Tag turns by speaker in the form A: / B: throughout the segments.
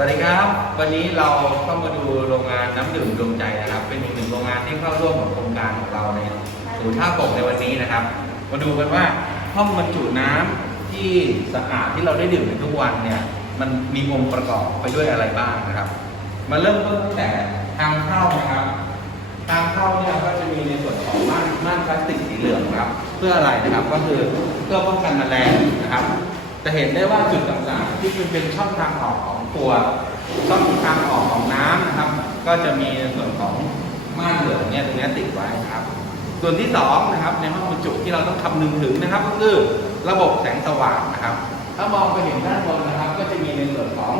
A: สวัสดีครับ วันนี้เราเข้ามาดูโรงงานน้ำดื่มดวงใจนะครับ เป็นอีกหนึ่งโรงงานที่เข้าร่วมกับโครงการของเราในศูนย์ท่าปกในวันนี้นะครับ มาดูกันว่าห้องบรรจุน้ำที่สะอาดที่เราได้ดื่มในทุกวันเนี่ยมันมีองค์ประกอบไปด้วยอะไรบ้างนะครับ มาเริ่มต้นตั้งแต่ทางเข้านะครับ ทางเข้าเนี่ยก็จะมีในส่วนของม่านม่านพลาสติกสีเหลืองนะครับ เพื่ออะไรนะครับก็คือเพื่อป้องกันแมลงนะครับ จะเห็นได้ว่าจุดต่างๆที่มันเป็นช่องทางออกของตัวช่องทางออกของน้ำนะครับ ก็จะมีส่วนของม่านเหลืองเนี่ยตรงนี้ติดไว้นะครับ ส่วนที่สองนะครับในห้องบรรจุที่เราต้องคำนึงถึงนะครับ ก็คือระบบแสงสว่างนะครับ ถ้ามองไปเห็นด้านบนนะครับ ก็จะมีในส่วนของ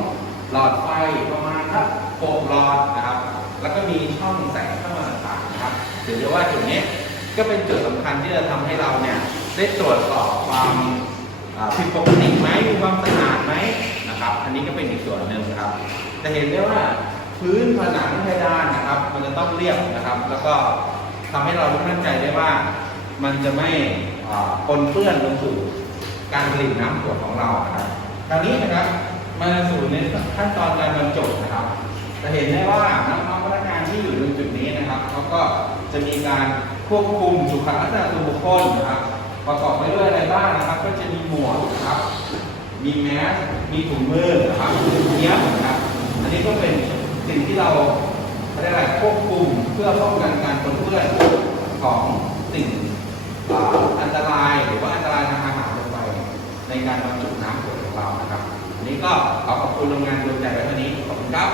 A: หลอดไฟประมาณสักหกหลอดนะครับ แล้วก็มีช่องแสงเข้ามาต่างๆนะครับถือได้ว่าจุดนี้ก็เป็นจุดสำคัญที่จะทำให้เราเนี่ยได้ตรวจสอบความ ผิดปกติไหมมีความสะอาดไหมนะครับ อันนี้ก็เป็นอีกส่วนหนึ่งครับ จะเห็นได้ว่าพื้นผนังเพดานนะครับ มันจะต้องเรียบนะครับ แล้วก็ทำให้เรามั่นใจได้ว่า มันจะไม่ปนเปื้อนลงสู่การผลิตน้ำขวดของเราครับคราวนี้นะครับมาสู่ในขั้นตอนการบรรจุนะครับ จะเห็นได้ว่าน้องพนักงานที่อยู่ในจุดนี้นะครับเขาก็จะมีการควบคุมสุขลักษณะส่วบุคคลนะครับ ประกอบไปด้วยอะไรบ้างนะครับ ก็จะมีหมวกนะครับ มีแมสมีถุงมือนะครับเนี้ยบนะครับ อันนี้ก็เป็นสิ่งที่เราได้อะไรควบคุมเพื่อป้องกันการปนเปื้อนของสิ่งอันตรายหรือว่าอันตรายทางอาหารลงไป ในการบรรจุน้ำขวดของเรานะครับอันนี้ก็ขอขอบคุณโรงงานดวงใจไว้เท่านี้ขอบคุณครับ